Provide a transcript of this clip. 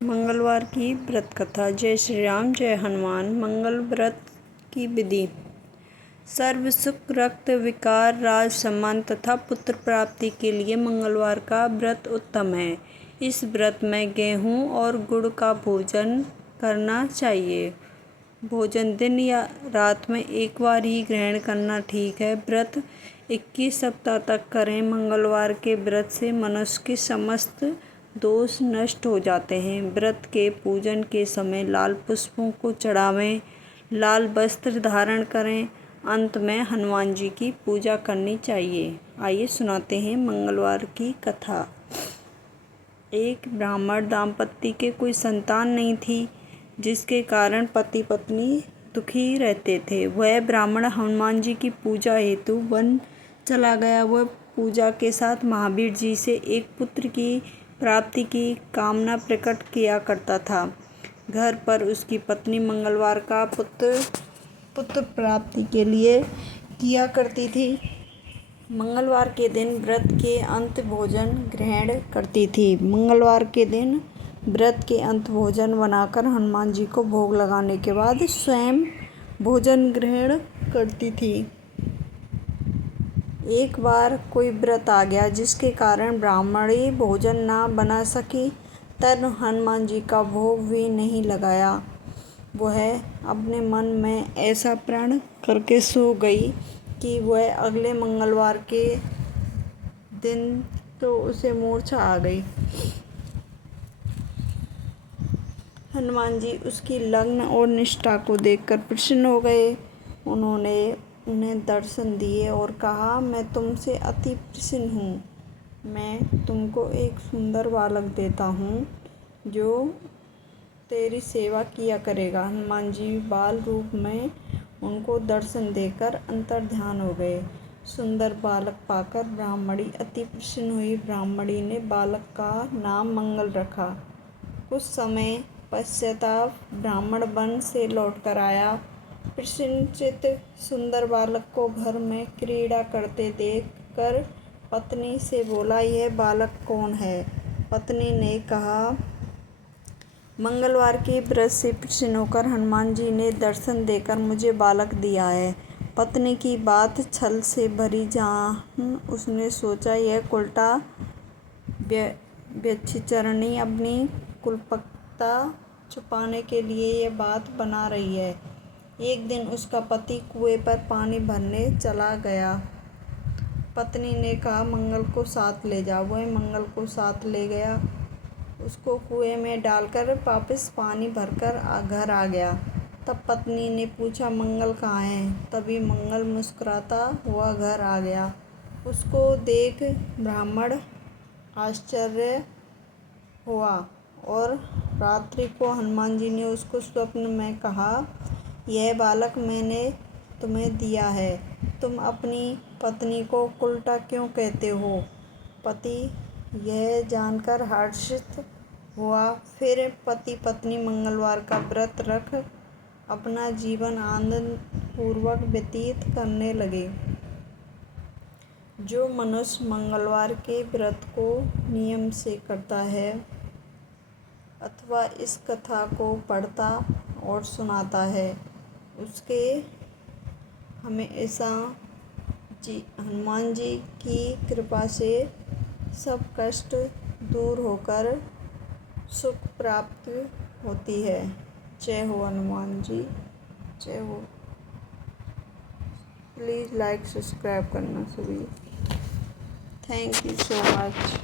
मंगलवार की व्रत कथा। जय श्री राम, जय हनुमान। मंगल व्रत की विधि। सर्व सुख, रक्त विकार, राज सम्मान तथा पुत्र प्राप्ति के लिए मंगलवार का व्रत उत्तम है। इस व्रत में गेहूं और गुड़ का भोजन करना चाहिए। भोजन दिन या रात में एक बार ही ग्रहण करना ठीक है। व्रत 21 सप्ताह तक करें। मंगलवार के व्रत से मनुष्य के समस्त दोष नष्ट हो जाते हैं। व्रत के पूजन के समय लाल पुष्पों को चढ़ावें, लाल वस्त्र धारण करें। अंत में हनुमान जी की पूजा करनी चाहिए। आइए सुनाते हैं मंगलवार की कथा। एक ब्राह्मण दाम्पत्य के कोई संतान नहीं थी, जिसके कारण पति पत्नी दुखी रहते थे। वह ब्राह्मण हनुमान जी की पूजा हेतु वन चला गया। वह पूजा के साथ महावीर जी से एक पुत्र की प्राप्ति की कामना प्रकट किया करता था। घर पर उसकी पत्नी मंगलवार का पुत्र प्राप्ति के लिए किया करती थी। मंगलवार के दिन व्रत के अंत भोजन ग्रहण करती थी। मंगलवार के दिन व्रत के अंत भोजन बनाकर हनुमान जी को भोग लगाने के बाद स्वयं भोजन ग्रहण करती थी। एक बार कोई व्रत आ गया, जिसके कारण ब्राह्मणी भोजन ना बना सकी। तब हनुमान जी का भोग भी नहीं लगाया। वह अपने मन में ऐसा प्रण करके सो गई कि वह अगले मंगलवार के दिन तो उसे मूर्छा आ गई। हनुमान जी उसकी लगन और निष्ठा को देखकर प्रसन्न हो गए। उन्होंने उन्हें दर्शन दिए और कहा, मैं तुमसे अति प्रसन्न हूँ। मैं तुमको एक सुंदर बालक देता हूँ, जो तेरी सेवा किया करेगा। हनुमान जी बाल रूप में उनको दर्शन देकर अंतर्ध्यान हो गए। सुंदर बालक पाकर ब्राह्मणी अति प्रसन्न हुई। ब्राह्मणी ने बालक का नाम मंगल रखा। कुछ समय पश्चाताप ब्राह्मण वन से लौटकर आया। प्रसन्नचित्त सुंदर बालक को घर में क्रीड़ा करते देखकर पत्नी से बोला, यह बालक कौन है? पत्नी ने कहा, मंगलवार के व्रत से प्रसन्न होकर हनुमान जी ने दर्शन देकर मुझे बालक दिया है। पत्नी की बात छल से भरी जान उसने सोचा, यह उल्टा व्यभिचारिणी अपनी कुलपक्ता छुपाने के लिए यह बात बना रही है। एक दिन उसका पति कुएं पर पानी भरने चला गया। पत्नी ने कहा, मंगल को साथ ले जाओ। वह मंगल को साथ ले गया। उसको कुएं में डालकर वापस पानी भरकर घर आ गया। तब पत्नी ने पूछा, मंगल कहाँ है? तभी मंगल मुस्कुराता हुआ घर आ गया। उसको देख ब्राह्मण आश्चर्य हुआ और रात्रि को हनुमान जी ने उसको स्वप्न में कहा, यह बालक मैंने तुम्हें दिया है। तुम अपनी पत्नी को उल्टा क्यों कहते हो? पति यह जानकर हर्षित हुआ। फिर पति पत्नी मंगलवार का व्रत रख अपना जीवन आनंद पूर्वक व्यतीत करने लगे। जो मनुष्य मंगलवार के व्रत को नियम से करता है अथवा इस कथा को पढ़ता और सुनाता है, उसके हमेशा हनुमान जी की कृपा से सब कष्ट दूर होकर सुख प्राप्त होती है। जय हो हनुमान जी, जय हो। प्लीज़ लाइक सब्सक्राइब करना सभी। Thank you so much.